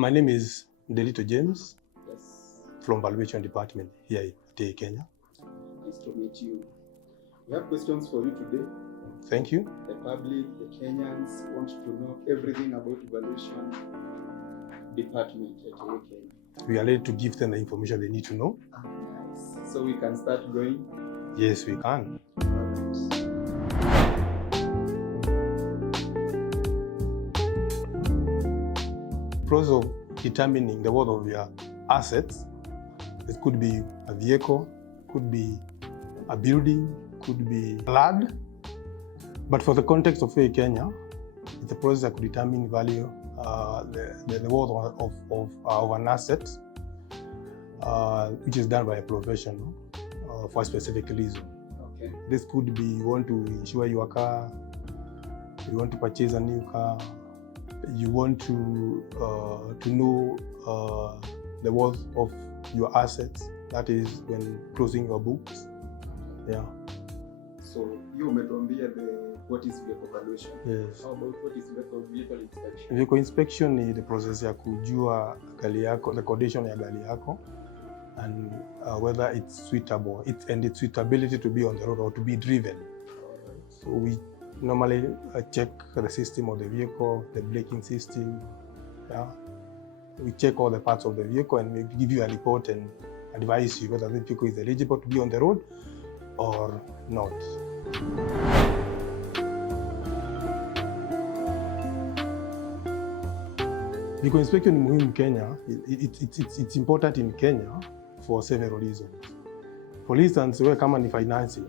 My name is Delito James. Yes. From Valuation Department here at Kenya. Nice to meet you. We have questions for you today. Thank you. The public, the Kenyans want to know everything about Valuation Department at Kenya. We are ready to give them the information they need to know. Nice. So we can start going? Yes, we can. Process of determining the worth of your assets. It could be a vehicle, could be a building, could be land. But for the context of Kenya, it's a process that could determine value, the worth of an asset, which is done by a professional for a specific reason. Okay. This could be you want to insure your car, you want to purchase a new car, you want to know the worth of your assets. That is when closing your books. Yeah. So you umetuambia what is vehicle valuation. Yes. How about what is vehicle inspection? Vehicle inspection ni the process ya kujua gari yako, the condition ya gari yako, and whether it's suitable, and its suitability to be on the road or to be driven. So we normally check the system of the vehicle, the braking system. Yeah. We check all the parts of the vehicle and we give you a report and advise you whether the vehicle is eligible to be on the road or not. Vehicle inspection ni muhimu Kenya. It's important in Kenya for several reasons. For instance, wewe kama ni financier,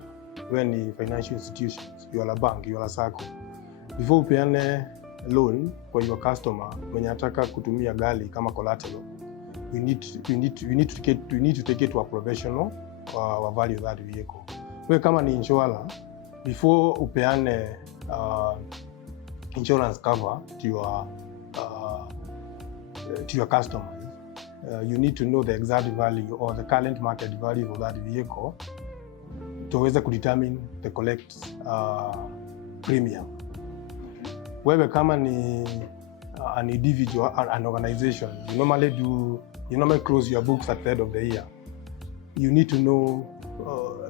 wewe ni financial institutions, you are a bank, you are a sacco. Before upeane loan kwa your customer mwenye anataka kutumia gari kama collateral, we need to take it to a professional or value that vehicle. Wewe kama ni insurer, before upeane insurance cover to your customers, you need to know the exact value or the current market value of that vehicle to weza kudetermine the collect premium. Wewe kama ni an individual, an organization, you normally close your books at the end of the year. You need to know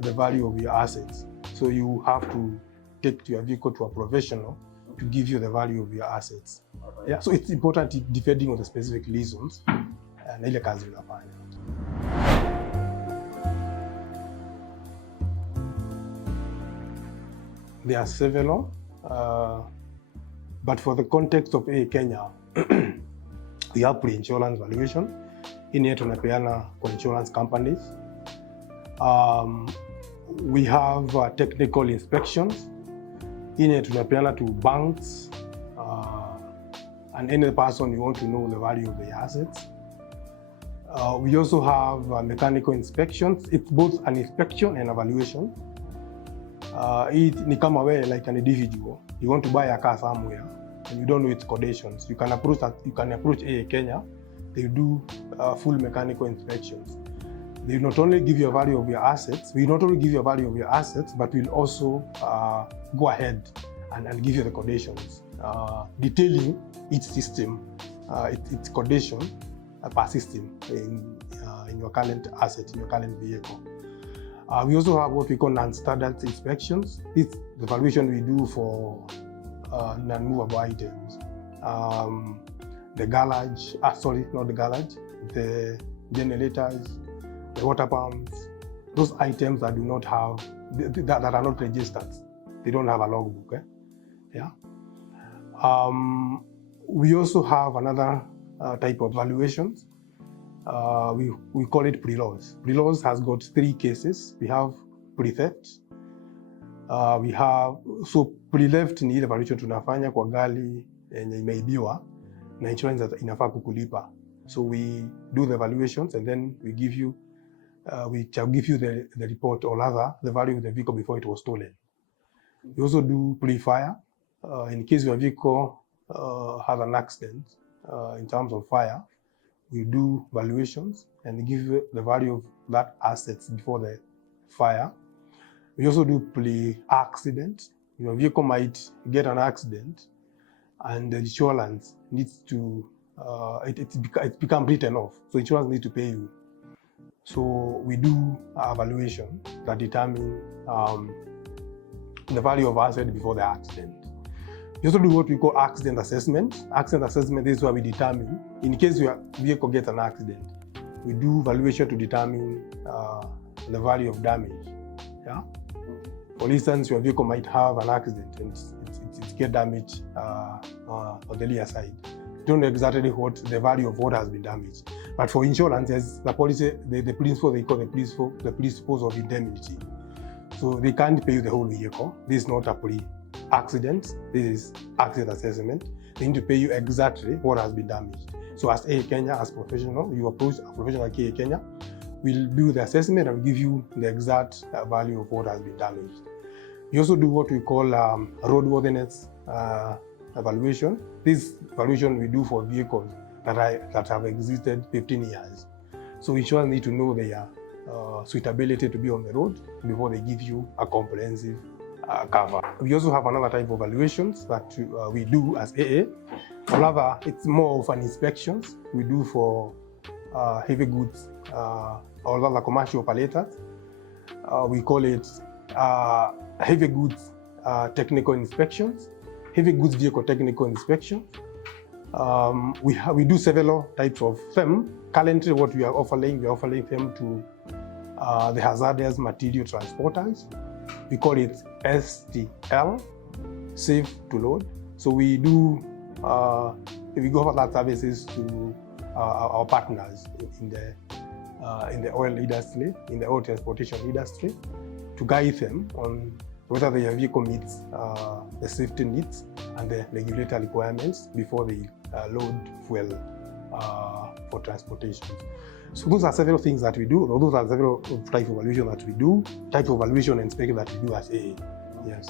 the value of your assets. So you have to take your vehicle to a professional to give you the value of your assets. Yeah, so it's important depending on the specific reasons na ile kazi unafanya. There are several, but for the context of Kenya, we have pre-insurance valuation. In tunapeana kwa insurance companies. We have technical inspections. In tunapeana to banks and any person you want to know the value of the assets. We also have mechanical inspections. It's both an inspection and evaluation. Ni kama wewe, like an individual, you want to buy a car somewhere and you don't know its conditions. You can approach Kenya. They do full mechanical inspections. They not only give you a value of your assets, but will also go ahead and give you the conditions, detailing each system, its condition per system in your current asset, in your current vehicle. We also have what we call non-standard inspections. It's the valuation we do for non-movable items. The garage, the generators, the water pumps, those items that do not have, that are not registered. They don't have a logbook. Yeah. We also have another type of valuations. We call it pre-loss. Pre-loss has got 3 cases. We have pre-theft. So pre-theft ni ile valuation tunafanya kwa gari yenye imeibiwa na insurance inafaa kukulipa. So we do the valuations and then we give you the report, or rather the value of the vehicle before it was stolen. We also do pre-fire. In case your vehicle has an accident in terms of fire, we do valuations and give you the value of that assets before the fire. We also do pre-accident. Your vehicle might get an accident and the insurance needs to it's become written off. So insurance needs to pay you. So we do a valuation that determine the value of asset before the accident. We also do what we call accident assessment. Accident assessment is where we determine, in case your vehicle gets an accident, we do valuation to determine the value of damage. Yeah. For instance, your vehicle might have an accident and it get damaged on the rear side. You don't know exactly what the value of what has been damaged. But for insurance, there's the policy, the principle they call the principles of indemnity. So they can't pay you the whole vehicle. This is not a pre-accident. This is accident assessment. They need to pay you exactly what has been damaged. So as AA Kenya, as professional, you approach a professional like AA Kenya, we'll do the assessment and give you the exact value of what has been damaged. We also do what we call roadworthiness evaluation. This evaluation we do for vehicles that have existed 15 years. So insurance need to know their suitability to be on the road before they give you a comprehensive cover. We also have another type of evaluations that we do as AA. However, it's more of an inspections we do for heavy goods or rather commercial operators. We call it heavy goods technical inspections, heavy goods vehicle technical inspections. We do several types of them. Currently, what we are offering them to the hazardous material transporters. We call it STL, safe to load. So we do we go over that services to our partners in the oil industry, in the oil transportation industry, to guide them on whether their vehicle meets the safety needs and the regulatory requirements before they load fuel for transportation. So those are several things that we do. Those are several type of evaluation that we do, type of valuation and inspection that we do as AA. Yes,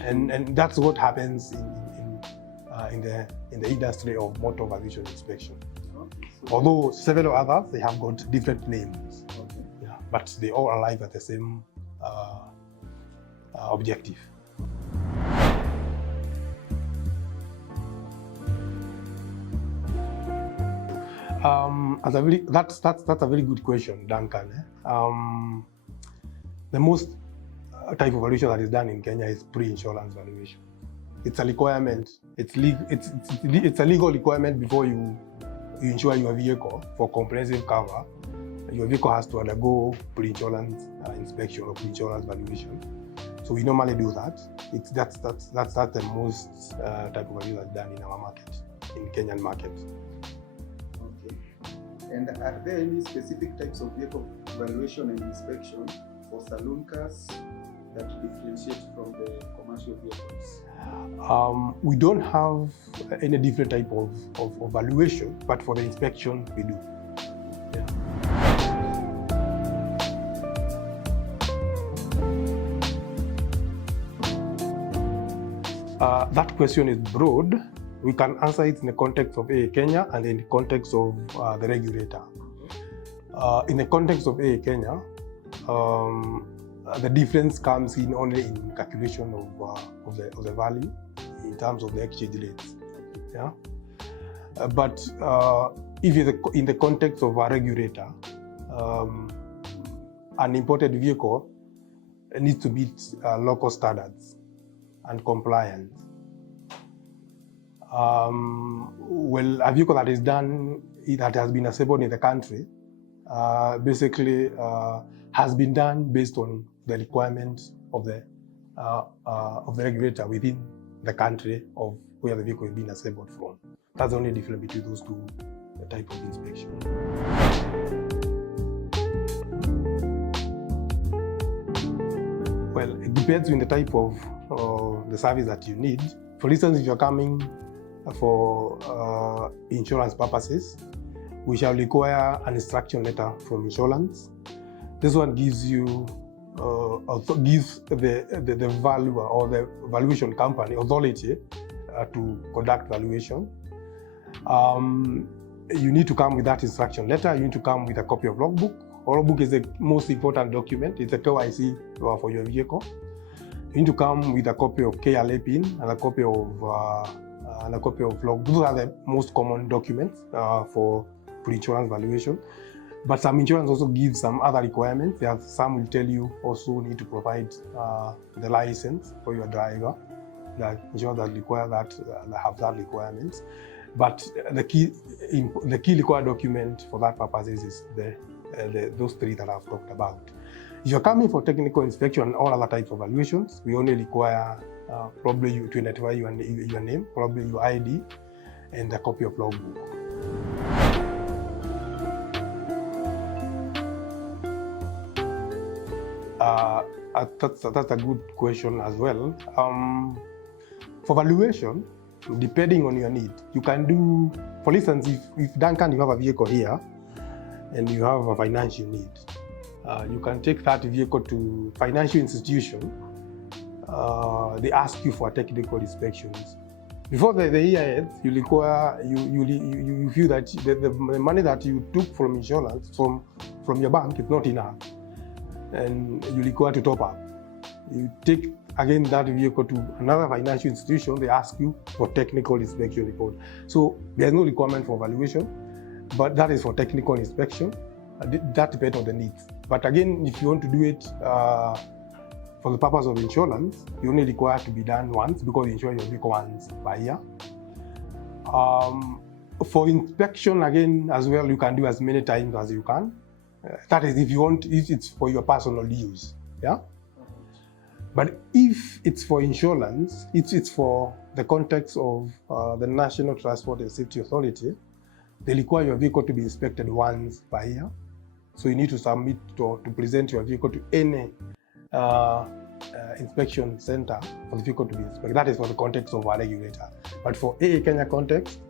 and that's what happens in the industry of motor valuation inspection. Okay, so Although several others, they have got different names. okay. Yeah, but they all arrive at the same objective. That's a very good question, Duncan. The most type of valuation that is done in Kenya is pre-insurance valuation. It's a requirement. It's a legal requirement before you insure your vehicle for comprehensive cover. Your vehicle has to undergo pre-insurance inspection or pre-insurance valuation. So we normally do that. That's the most type of valuation that's done in our market, in Kenyan market. Okay. And are there any specific types of vehicle valuation and inspection for saloon cars that differentiate from the commercial vehicles? We don't have any different type of valuation, but for the inspection we do. Yeah. That question is broad. We can answer it in the context of AA Kenya and in the context of the regulator. In the context of AA Kenya, the difference comes in only in calculation of the value in terms of the exchange rates. Yeah. But if in the context of a regulator, an imported vehicle needs to meet local standards and compliance. Well, a vehicle that is done, that has been assembled in the country, basically has been done based on the requirements of the regulator within the country of where the vehicle is being assembled from. That's the only difference between those two types of inspection. Well, it depends on the type of the service that you need. For instance, if you're coming for insurance purposes, we shall require an instruction letter from insurance. This one gives you gives the valuer or the valuation company authority to conduct valuation. You need to come with that instruction letter. You need to come with a copy of logbook. Logbook is the most important document. It's a KYC for your vehicle. You need to come with a copy of KRA PIN and a copy of and a copy of log. Those are the most common documents for insurance valuation. But some insurance also gives some other requirements. There are some will tell you also need to provide the license for your driver, the insurance that require that have that requirements. But the key required document for that purpose is those three that I've talked about. If you're coming for technical inspection and all other types of valuations, we only require probably you to identify your name, probably your ID, and a copy of logbook. That's a good question as well. For valuation, depending on your need, you can do, for instance, if Duncan, you have a vehicle here and you have a financial need, you can take that vehicle to financial institution. They ask you for technical inspections. Before the year ends, you require you feel that the money that you took from insurance from your bank is not enough, and you require to top up. You take again that vehicle to another financial institution. They ask you for technical inspection report. So there's no requirement for valuation, but that is for technical inspection. That depends on the needs. But again, if you want to do it for the purpose of insurance, you only require to be done once because you insure your vehicle once per year. For inspection, again, as well, you can do as many times as you can. That is, if it's for your personal use, yeah. But if it's for insurance, it's for the context of the National Transport and Safety Authority. They require your vehicle to be inspected once per year. So you need to submit to present your vehicle to any inspection center for the vehicle to be inspected. That is for the context of our regulator. But for AA Kenya context,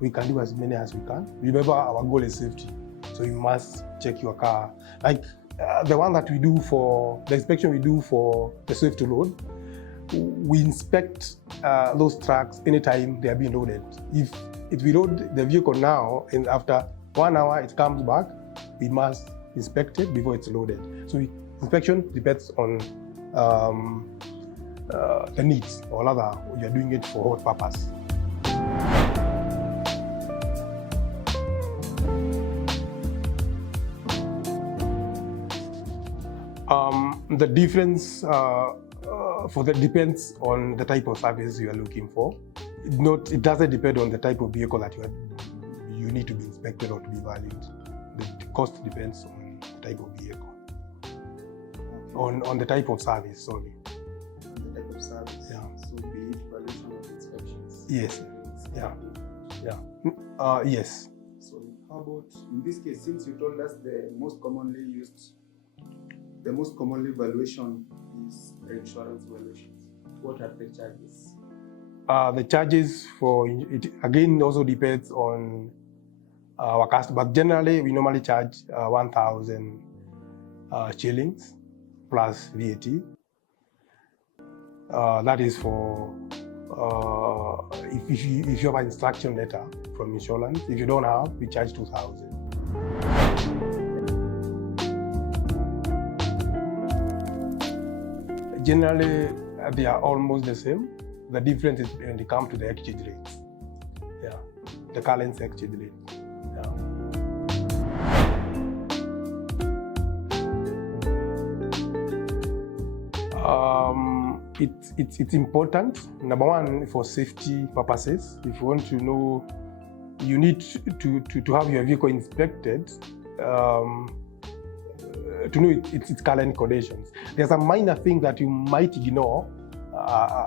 we can do as many as we can. Remember, our goal is safety. So you must check your car. Like the one that we do for the inspection we do for the safety load, we inspect those trucks anytime they are being loaded. If we load the vehicle now and after 1 hour it comes back, we must inspect it before it's loaded. So inspection depends on the needs, or rather you're doing it for what purpose. The difference depends on the type of service you are looking for. It doesn't depend on the type of vehicle that you need to be inspected or to be valued. The cost depends on the type of vehicle. On the type of service, sorry. The type of service. Yeah. So be it valuation or inspections. Yes. Yeah. Yes. So how about in this case, since you told us the most commonly valuation is insurance valuations, what are the charges? The charges for it again also depends on our customer, but generally we normally charge 1,000 shillings plus VAT. That is for if you have an instruction letter from insurance. If you don't have, we charge 2,000. Generally, they are almost the same. The difference is when they come to the exchange rates. Yeah, the currency exchange rate. Yeah. It's important. Number one, for safety purposes. If you want to know, you need to have your vehicle inspected to know its current conditions. There's a minor thing that you might ignore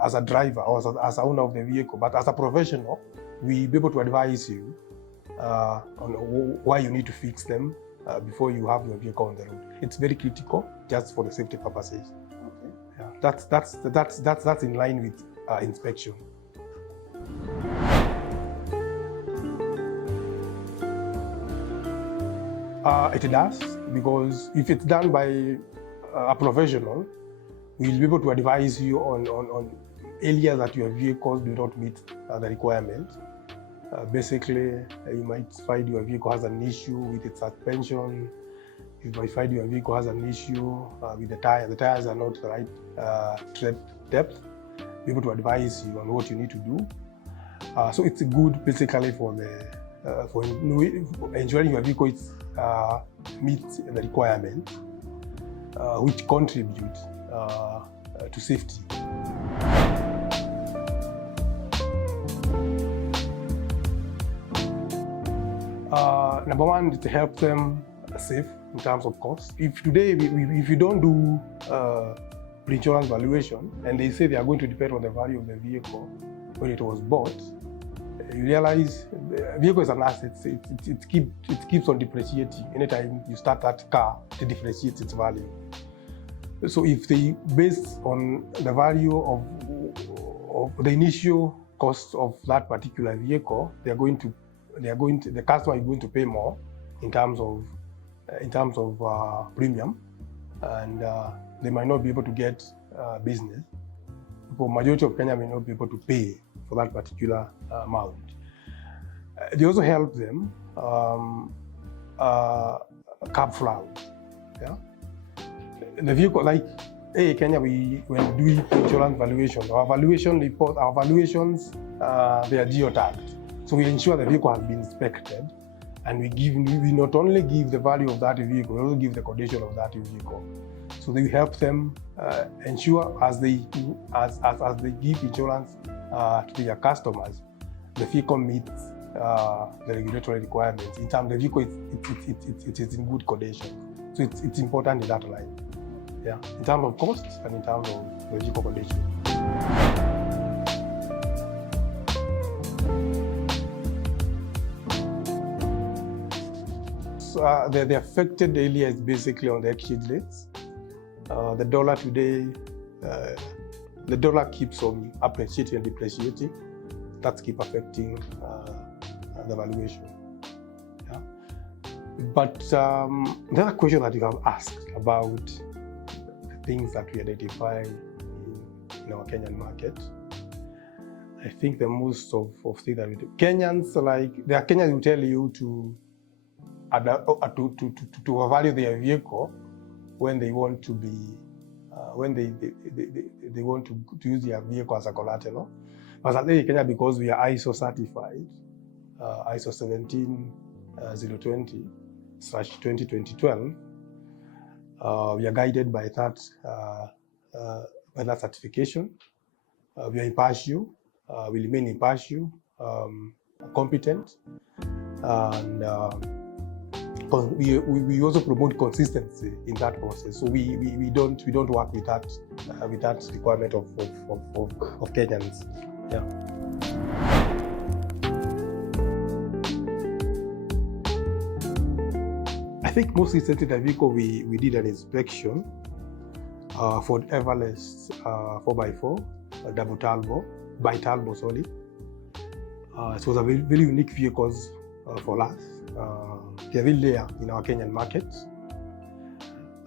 as a driver or as an owner of the vehicle, but as a professional, we'll be able to advise you on why you need to fix them before you have your vehicle on the road. It's very critical, just for the safety purposes. Okay. Yeah, that's in line with inspection. It does, because if it's done by a professional, we'll be able to advise you on areas that your vehicles do not meet the requirement. Basically, you might find your vehicle has an issue with its suspension. You might find your vehicle has an issue with the tires. The tires are not the right tread depth. We'll be able to advise you on what you need to do. So it's good basically for ensuring your vehicle meets the requirement, which contribute to safety. Number one, it helps them save in terms of cost. If today, if you don't do pre-insurance valuation and they say they are going to depend on the value of the vehicle when it was bought, you realize the vehicle is an asset. It keeps on depreciating. Anytime you start that car, it depreciates its value. So if they base on the value of the initial cost of that particular vehicle, the customer is going to pay more in terms of premium, and they might not be able to get business. For majority of Kenya may not be able to pay for that particular amount. They also help them curb fraud. Yeah? The vehicle, like Kenya, when we do insurance valuation, our valuation report, our valuations, they are geotagged. So we ensure the vehicle has been inspected, and we not only give the value of that vehicle, we also give the condition of that vehicle. So we help them ensure as they give insurance to their customers, the vehicle meets the regulatory requirements. In terms of the vehicle, it is in good condition. So it's important in that line. Yeah, in terms of cost and in terms of the vehicle condition. The affected area is basically on the exchange rates. The dollar today, the dollar keeps on appreciating and depreciating. That keeps affecting the valuation. Yeah? But the other question that you have asked about the things that we identify in our Kenyan market, I think the most of things that we do, Kenyans, there are Kenyans who tell you to value their vehicle when they want to be, when they want to use their vehicle as a collateral. But in Kenya, because we are ISO certified, ISO 17020/2012, we are guided by that certification. We are impartial, we remain impartial, competent, and we also promote consistency in that process. So we don't work with that requirement of Kenyans. Yeah. I think most recently the vehicle we did an inspection for Everest 4x4 double turbo, bi-turbo, sorry. It was a very, very unique vehicle for us. They are very rare in our Kenyan market.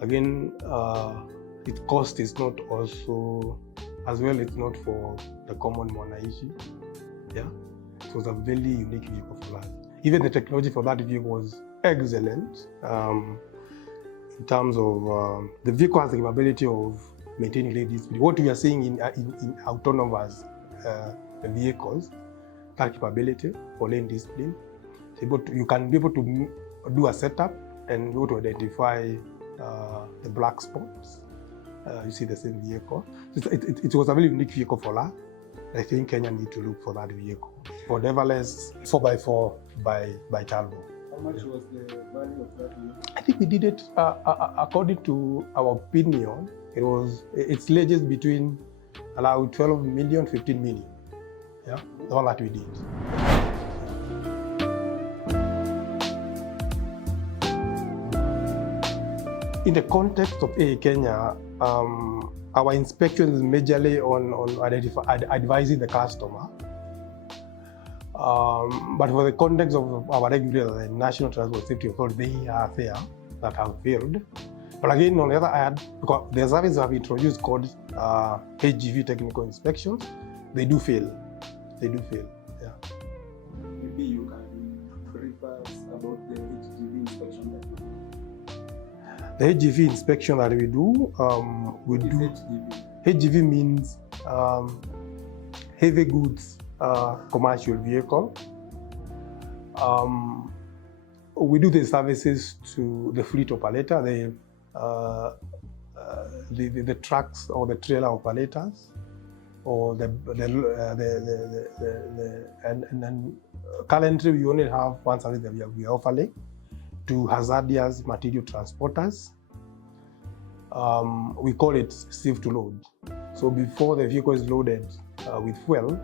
Again, its cost is not also, as well, it's not for the common mwananchi. Yeah, it was a very unique vehicle for us. Even the technology for that vehicle was excellent. In terms of the vehicle has the capability of maintaining lane discipline. What we are seeing in autonomous vehicles, that capability for lane discipline. You can be able to do a setup and be able to identify the black spots. You see the same vehicle. It was a very unique vehicle for us. I think Kenya need to look for that vehicle. For driverless 4x4 by turbo. How much was the value of that vehicle? I think we did it according to our opinion. It's ranges between around 12 million, 15 million. Yeah, the one that we did. In the context of Kenya, our inspection is majorly on advising the customer. But for the context of our regulator, the National Transport Safety Authority, they are there that have failed. But again, on the other hand, because the services have introduced called HGV technical inspections, they do fail. They do fail. Yeah. Maybe you can brief us about the HGV inspection that you do. The HGV inspection that we do, HGV means heavy goods commercial vehicle. We do the services to the fleet operator, the trucks or the trailer operators, or and then currently we only have one service that we are offering to hazardous material transporters. We call it safe to load. So before the vehicle is loaded with fuel,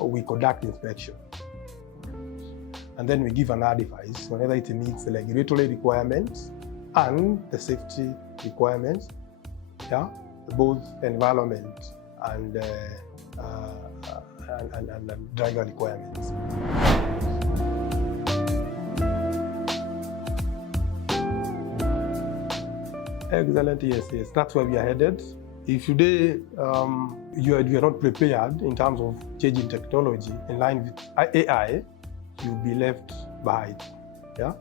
we conduct inspection. And then we give an advice whenever it meets the regulatory requirements and the safety requirements, both environment and driver requirements. Excellent, yes, that's where we are headed. If today you are not prepared in terms of changing technology in line with AI, you'll be left behind. I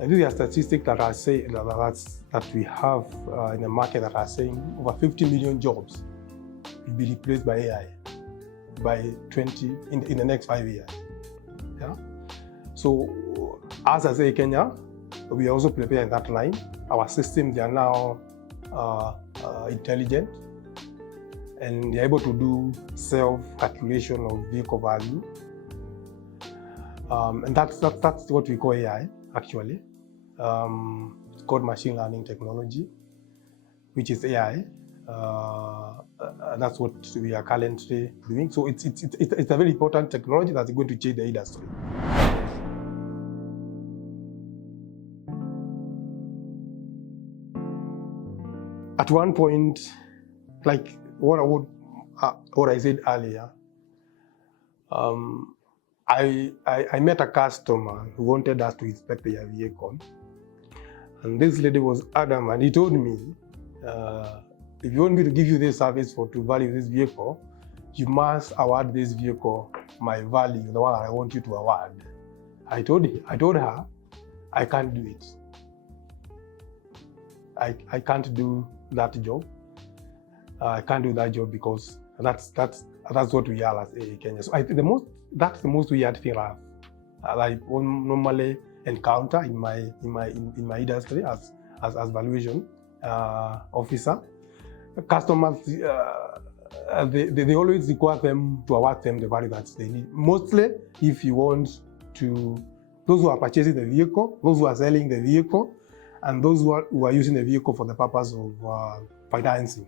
think there are statistics that are saying that we have in the market that are saying over 50 million jobs will be replaced by AI by in the next 5 years. So, as I say, Kenya, we are also prepared in that line. Our systems, they are now intelligent, and they're able to do self-calculation of vehicle value. And that's what we call AI, actually. It's called machine learning technology, which is AI. That's what we are currently doing. So it's a very important technology that's going to change the industry. At one point, like what I said earlier, I met a customer who wanted us to inspect their vehicle. And this lady was adamant. He told me, if you want me to give you this service to value this vehicle, you must award this vehicle my value, the one I want you to award. I told her, I can't do it. I can't do that job. I can't do that job because that's what we are as a Kenya. So I think that's the most weird thing I normally encounter in my industry as valuation officer. Customers, they always require them to award them the value that they need. Mostly, if you want to, those who are purchasing the vehicle, those who are selling the vehicle, and those who are using the vehicle for the purpose of financing,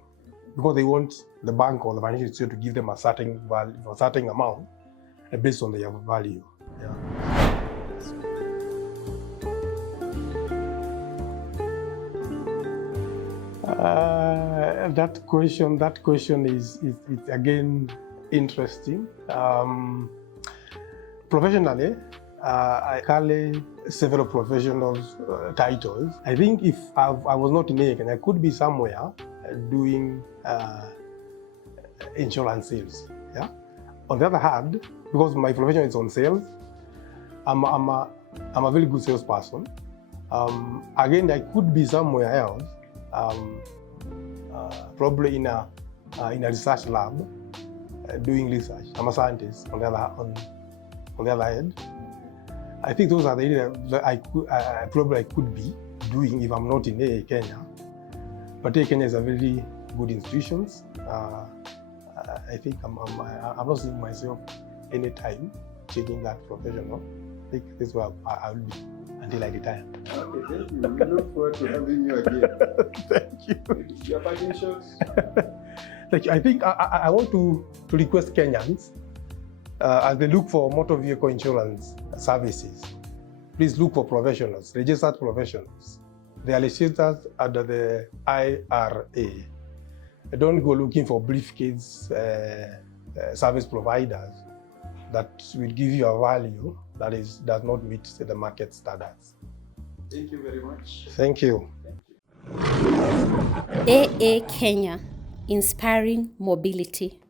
because they want the bank or the financial institution to give them a certain value, a certain amount, based on their value. That question is again interesting. Professionally, I carry several professional titles. I think if I was not in Kenya, I could be somewhere doing insurance sales. On the other hand, because my profession is on sales, I'm a very good salesperson. Again, I could be somewhere else, probably in a research lab doing research. I'm a scientist. On the other hand, I think those are the areas that I could be doing if I'm not in Kenya. But Kenya is a very good institution. I think I'm not seeing myself anytime changing that professional. I think this is where I will be until I retire. Okay, thank you. We look forward to having you again. Thank you. Your parting shots? Thank you. I think I want to request Kenyans, as they look for motor vehicle insurance services, please look for professionals, registered professionals. They are registered under the IRA. Don't go looking for briefcase service providers that will give you a value that does not meet the market standards. Thank you very much. Thank you. AA Kenya, inspiring mobility.